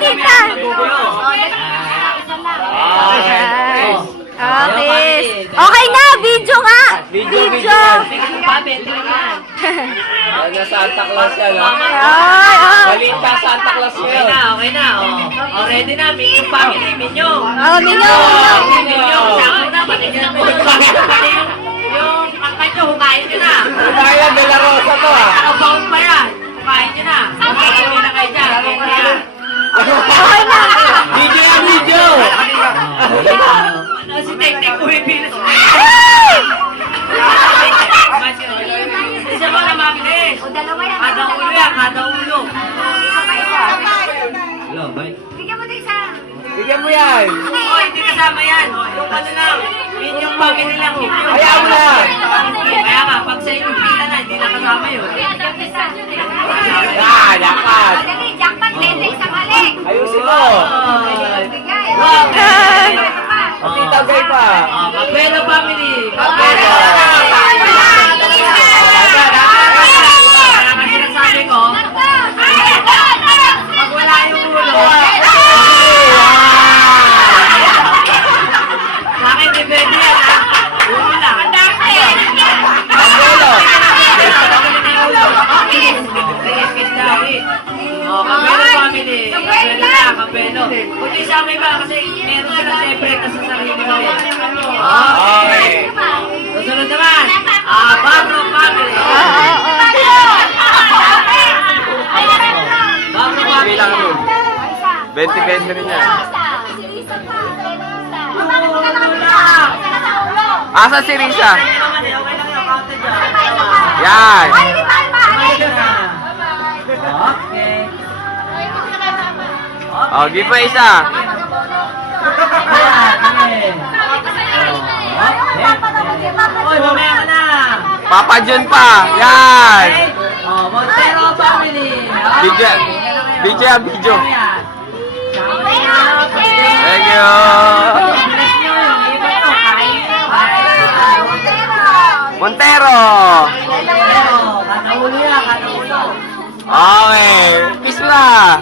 tita. Okay. Okay na, video nga. Video. Ano, Santa Claus yan, ha? Ay, oh. Maliit pa Santa Claus ngayon. Okay na. Oh, ready na. Minyong family, Minyong. Oh, Minyong. Minyong, sako na. Patigyan mo. Yung kanta nyo, humain nyo na. Bayan de la Rosa to, ha? Nakabound pa yan. Humain nyo na. Magkakaroon na kayo dyan. Okay na. Video yan, video! Si Tek-Tek, umipilis. Isa mo na mabilis. Kada ulo yan, kada ulo. Hello, bye. Bigyan mo yan! Oh, hindi kasama yan. Yung ano lang, yung family lang. Ayaw mo na! Kaya nga, pag sa inyo pila na, hindi na kasama yun. Ah, dapat! Ayusin mo! Titagay pa! Kapelo family. Kapelo. Kaya kasi nasabi ko, pag wala yung ulo, bakit di pwede yan? Ulo lang. Kapelo. Kapelo family. Kapelo na, kapelo. Kundi sa amin ba kasi meron sila separate sa sarili ko. Okay. Susunod naman. Bagro family. Bagro family. Bilang mo. 20-20 rin yan. Asa si Risa? Yan! Okay. Oh, give pa isa. Oy, mamaya ka na. Papa John pa. Yan! Oh, Montero family. Video. Video yan, video. Thank you. Montero. Kataulo yan, kataulo. Okay. Peace na.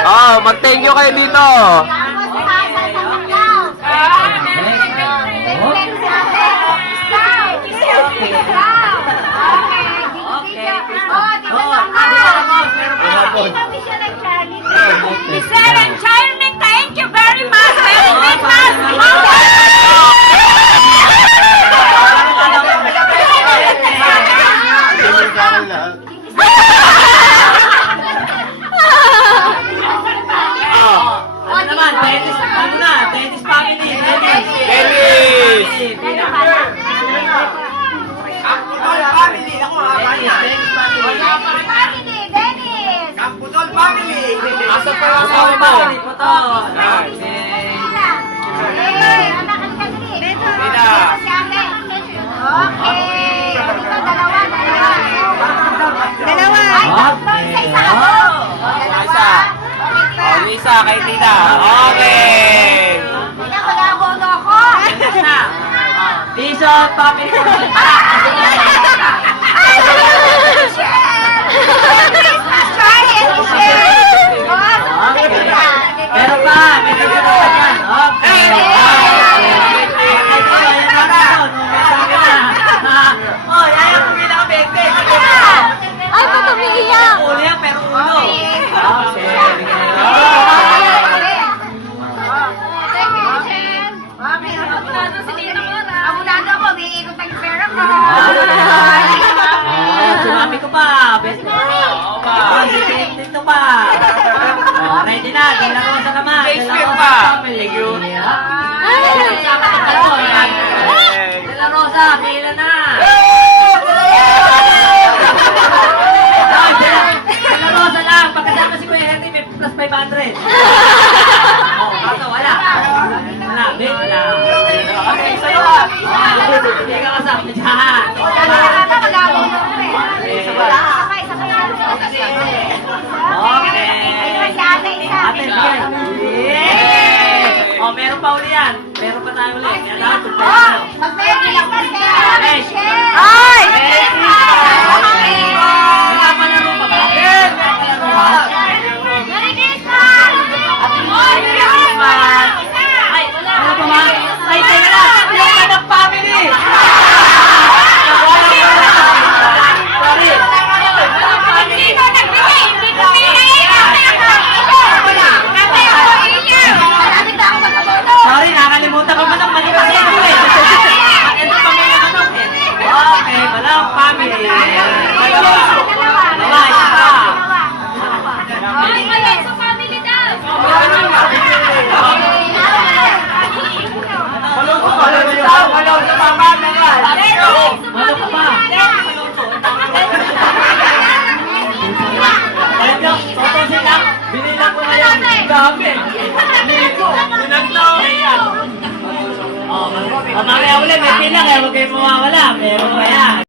Oh, mag-thank you kayo dito. Miss Ellen Charming, thank you very much. Merry Christmas. Ano naman? Dennis, ano na? Dennis family. Dennis. Dennis. Asa pa ang asawa mo? Isa. Oh, Lisa, kay Tita. Okay. Vision family. Meron pa, may tigil pa dyan. Okay. Oh, yaya ko bilang bente. Ay, ba't umiiyak? Ulo yan, pero ulo. Okay. Sumami ko pa. Best ko. Dito pa. Ready na. Dila Rosa naman. Facebook pa. Thank you. Dila Rosa, pila na. Dila Rosa lang. Pagkasama si Kuya Henry, may plus 500. Kaso wala. Wala. Bet wala. Okay, sa'yo. Hindi ka kasama dyan. Ate, bigay. Oh, meron pa uli yan. Meron pa tayo ulit. Yan na, Ay! May napalaro pa ba? gabi. Pinagtawa yan. Mamaya ulit, may pila kaya huwag kayong mawawala. Meron pa yan.